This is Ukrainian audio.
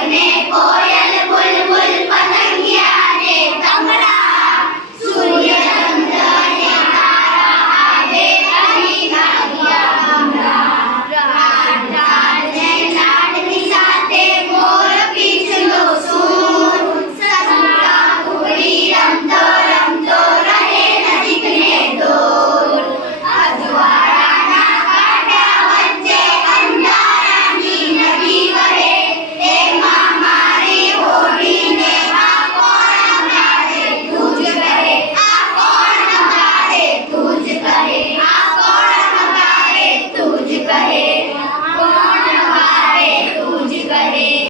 Вогне по